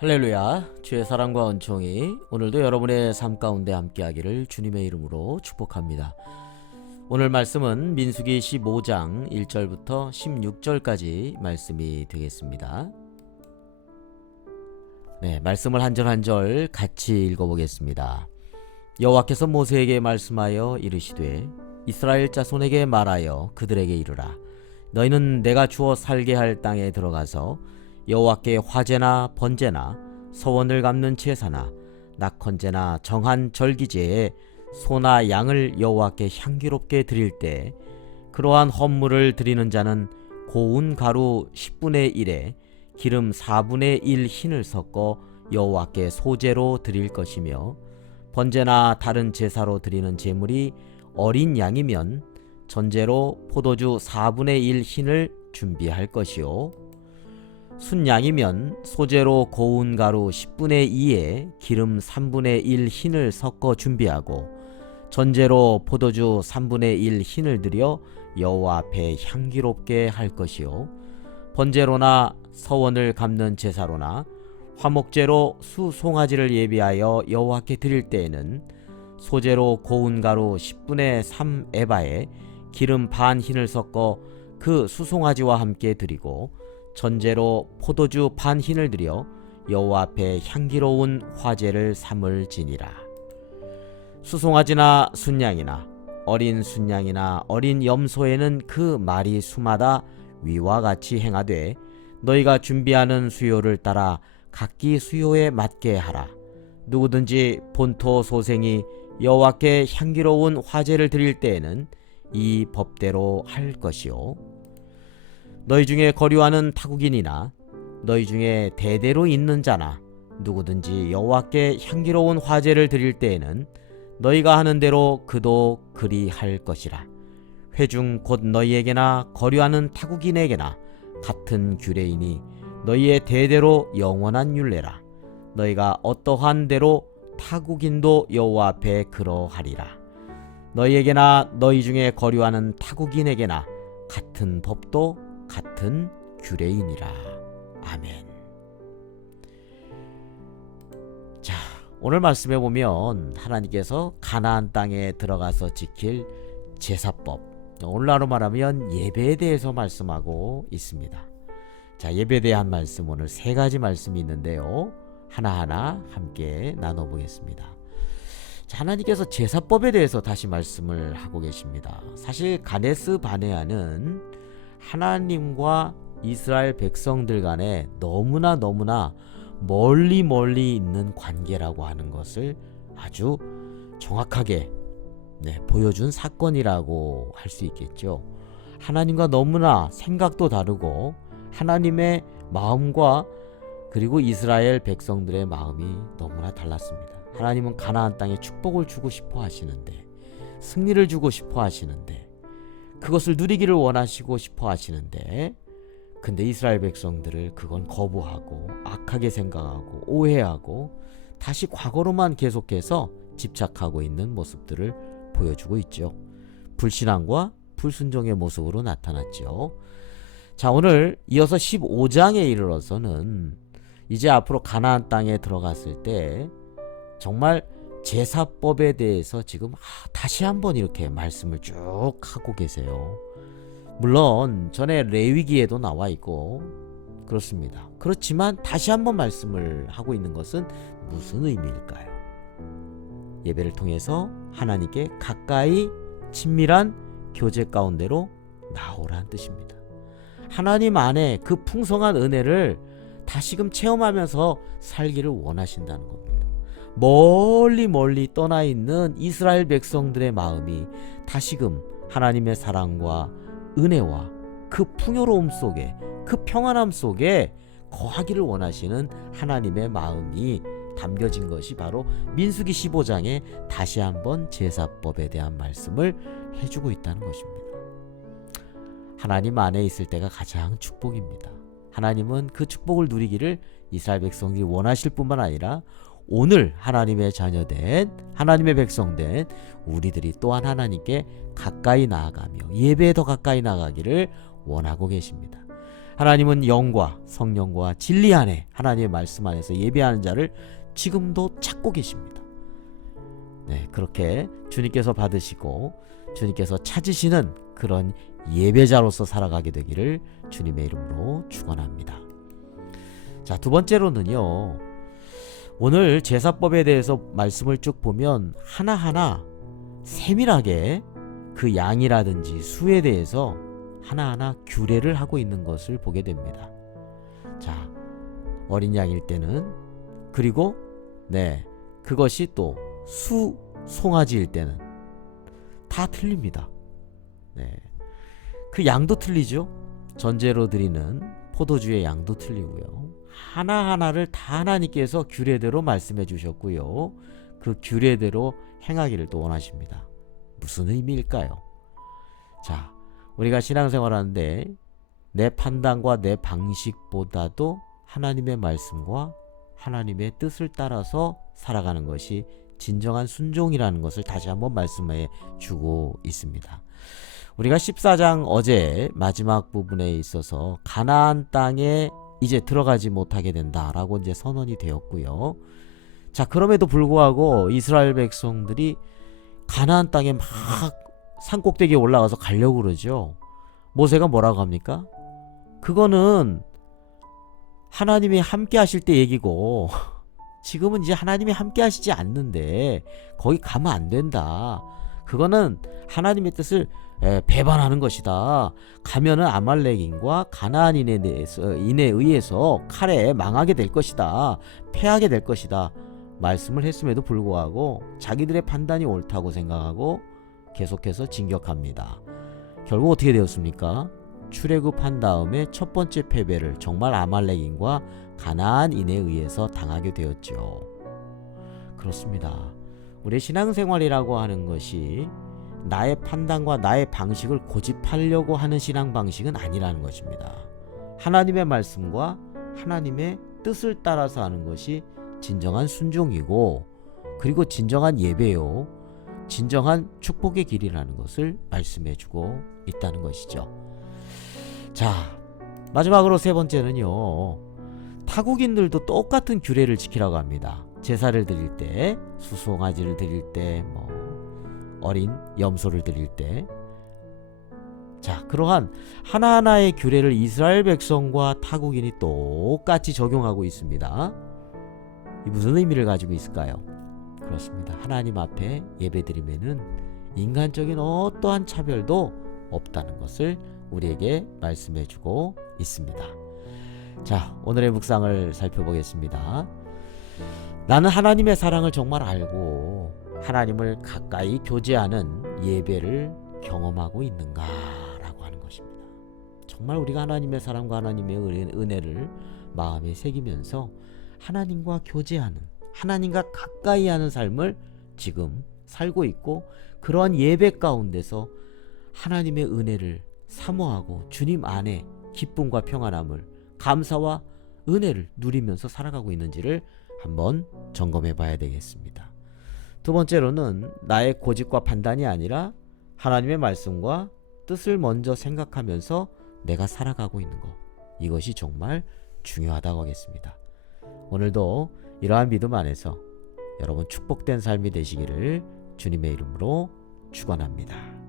할렐루야. 주의 사랑과 은총이 오늘도 여러분의 삶 가운데 함께하기를 주님의 이름으로 축복합니다. 오늘 말씀은 민수기 15장 1절부터 16절까지 말씀이 되겠습니다. 말씀을 한 절 한 절 같이 읽어보겠습니다. 여호와께서 모세에게 말씀하여 이르시되 이스라엘 자손에게 말하여 그들에게 이르라. 너희는 내가 주어 살게 할 땅에 들어가서 여호와께 화제나 번제나 서원을 갚는 제사나 낙헌제나 정한 절기제에 소나 양을 여호와께 향기롭게 드릴 때 그러한 헌물을 드리는 자는 고운 가루 10분의 1에 기름 4분의 1 흰을 섞어 여호와께 소제로 드릴 것이며, 번제나 다른 제사로 드리는 제물이 어린 양이면 전제로 포도주 4분의 1 흰을 준비할 것이요, 순양이면 소제로 고운 가루 10분의 2에 기름 3분의 1 흰을 섞어 준비하고, 전제로 포도주 3분의 1 흰을 들여 여호와 앞에 향기롭게 할 것이요, 번제로나 서원을 갚는 제사로나 화목제로 수송아지를 예비하여 여호와께 드릴 때에는 소제로 고운 가루 10분의 3 에바에 기름 반 흰을 섞어 그 수송아지와 함께 드리고, 전제로 포도주 반 흰을 들여 여호와 앞에 향기로운 화제를 삼을지니라. 수송아지나 순양이나 어린 순양이나 어린 염소에는 그 마리 수마다 위와 같이 행하되 너희가 준비하는 수요를 따라 각기 수요에 맞게 하라. 누구든지 본토 소생이 여호와께 향기로운 화제를 드릴 때에는 이 법대로 할 것이요, 너희 중에 거류하는 타국인이나 너희 중에 대대로 있는 자나 누구든지 여호와께 향기로운 화제를 드릴 때에는 너희가 하는 대로 그도 그리 할 것이라. 회중 곧 너희에게나 거류하는 타국인에게나 같은 규례이니 너희의 대대로 영원한 율례라. 너희가 어떠한 대로 타국인도 여호와 앞에 그러하리라. 너희에게나 너희 중에 거류하는 타국인에게나 같은 법도 같은 규례이니라. 아멘. 자, 오늘 말씀에 보면 하나님께서 가나안 땅에 들어가서 지킬 제사법, 오늘날로 말하면 예배에 대해서 말씀하고 있습니다. 자, 예배에 대한 말씀, 오늘 세 가지 말씀이 있는데요, 하나하나 함께 나눠보겠습니다. 자, 하나님께서 제사법에 대해서 다시 말씀을 하고 계십니다. 사실 가데스 바네아는 하나님과 이스라엘 백성들 간에 너무나 멀리 있는 관계라고 하는 것을 아주 정확하게 보여준 사건이라고 할 수 있겠죠. 하나님과 너무나 생각도 다르고 하나님의 마음과 그리고 이스라엘 백성들의 마음이 너무나 달랐습니다. 하나님은 가나안 땅에 축복을 주고 싶어 하시는데, 승리를 주고 싶어 하시는데, 그것을 누리기를 원하시고 싶어 하시는데, 근데 이스라엘 백성들을 그건 거부하고 악하게 생각하고 오해하고 다시 과거로만 계속해서 집착하고 있는 모습들을 보여주고 있죠. 불신앙과 불순종의 모습으로 나타났죠. 자, 오늘 이어서 15장에 이르러서는 이제 앞으로 가나안 땅에 들어갔을 때 정말 제사법에 대해서 지금 다시 한번 이렇게 말씀을 쭉 하고 계세요. 물론 전에 레위기에도 나와 있고 그렇습니다. 그렇지만 다시 한번 말씀을 하고 있는 것은 무슨 의미일까요? 예배를 통해서 하나님께 가까이 친밀한 교제 가운데로 나오라는 뜻입니다. 하나님 안에 그 풍성한 은혜를 다시금 체험하면서 살기를 원하신다는 겁니다. 멀리 떠나 있는 이스라엘 백성들의 마음이 다시금 하나님의 사랑과 은혜와 그 풍요로움 속에, 그 평안함 속에 거하기를 원하시는 하나님의 마음이 담겨진 것이 바로 민수기 15장에 다시 한번 제사법에 대한 말씀을 해주고 있다는 것입니다. 하나님 안에 있을 때가 가장 축복입니다. 하나님은 그 축복을 누리기를 이스라엘 백성들이 원하실 뿐만 아니라 오늘 하나님의 자녀된, 하나님의 백성된 우리들이 또한 하나님께 가까이 나아가며 예배에 더 가까이 나아가기를 원하고 계십니다. 하나님은 영과 성령과 진리 안에 하나님의 말씀 안에서 예배하는 자를 지금도 찾고 계십니다. 네, 그렇게 주님께서 받으시고 주님께서 찾으시는 그런 예배자로서 살아가게 되기를 주님의 이름으로 축원합니다. 자, 두 번째로는요, 오늘 제사법에 대해서 말씀을 쭉 보면 하나하나 세밀하게 그 양이라든지 수에 대해서 하나하나 규례를 하고 있는 것을 보게 됩니다. 자, 어린 양일 때는, 그리고 그것이 또 송아지일 때는 다 틀립니다. 그 양도 틀리죠. 전제로 드리는 포도주의 양도 틀리고요. 하나하나를 다 하나님께서 규례대로 말씀해 주셨고요. 그 규례대로 행하기를 또 원하십니다. 무슨 의미일까요? 자, 우리가 신앙생활 하는데 내 판단과 내 방식보다도 하나님의 말씀과 하나님의 뜻을 따라서 살아가는 것이 진정한 순종이라는 것을 다시 한번 말씀해 주고 있습니다. 우리가 14장 어제 마지막 부분에 있어서 가나안 땅에 이제 들어가지 못하게 된다라고 이제 선언이 되었고요. 자, 그럼에도 불구하고 이스라엘 백성들이 가나안 땅에 막 산꼭대기에 올라가서 가려고 그러죠. 모세가 뭐라고 합니까? 그거는 하나님이 함께 하실 때 얘기고 지금은 이제 하나님이 함께 하시지 않는데 거기 가면 안 된다. 그거는 하나님의 뜻을 배반하는 것이다. 가면은 아말렉인과 가나안인에 의해서 칼에 망하게 될 것이다. 패하게 될 것이다. 말씀을 했음에도 불구하고 자기들의 판단이 옳다고 생각하고 계속해서 진격합니다. 결국 어떻게 되었습니까? 출애굽한 다음에 첫 번째 패배를 정말 아말렉인과 가나안인에 의해서 당하게 되었죠. 그렇습니다. 우리의 신앙생활이라고 하는 것이 나의 판단과 나의 방식을 고집하려고 하는 신앙 방식은 아니라는 것입니다. 하나님의 말씀과 하나님의 뜻을 따라서 하는 것이 진정한 순종이고, 그리고 진정한 예배요, 진정한 축복의 길이라는 것을 말씀해주고 있다는 것이죠. 자, 마지막으로 세 번째는요, 타국인들도 똑같은 규례를 지키라고 합니다. 제사를 드릴 때, 수송아지를 드릴 때, 어린 염소를 드릴 때, 자, 그러한 하나하나의 규례를 이스라엘 백성과 타국인이 똑같이 적용하고 있습니다. 이 무슨 의미를 가지고 있을까요? 그렇습니다. 하나님 앞에 예배드리면은 인간적인 어떠한 차별도 없다는 것을 우리에게 말씀해주고 있습니다. 자, 오늘의 묵상을 살펴보겠습니다. 나는 하나님의 사랑을 정말 알고 하나님을 가까이 교제하는 예배를 경험하고 있는가? 라고 하는 것입니다. 정말 우리가 하나님의 사랑과 하나님의 은혜를 마음에 새기면서 하나님과 교제하는, 하나님과 가까이 하는 삶을 지금 살고 있고, 그러한 예배 가운데서 하나님의 은혜를 사모하고 주님 안에 기쁨과 평안함을, 감사와 은혜를 누리면서 살아가고 있는지를 한번 점검해 봐야 되겠습니다. 두 번째로는 나의 고집과 판단이 아니라 하나님의 말씀과 뜻을 먼저 생각하면서 내가 살아가고 있는 것, 이것이 정말 중요하다고 하겠습니다. 오늘도 이러한 믿음 안에서 여러분 축복된 삶이 되시기를 주님의 이름으로 축원합니다.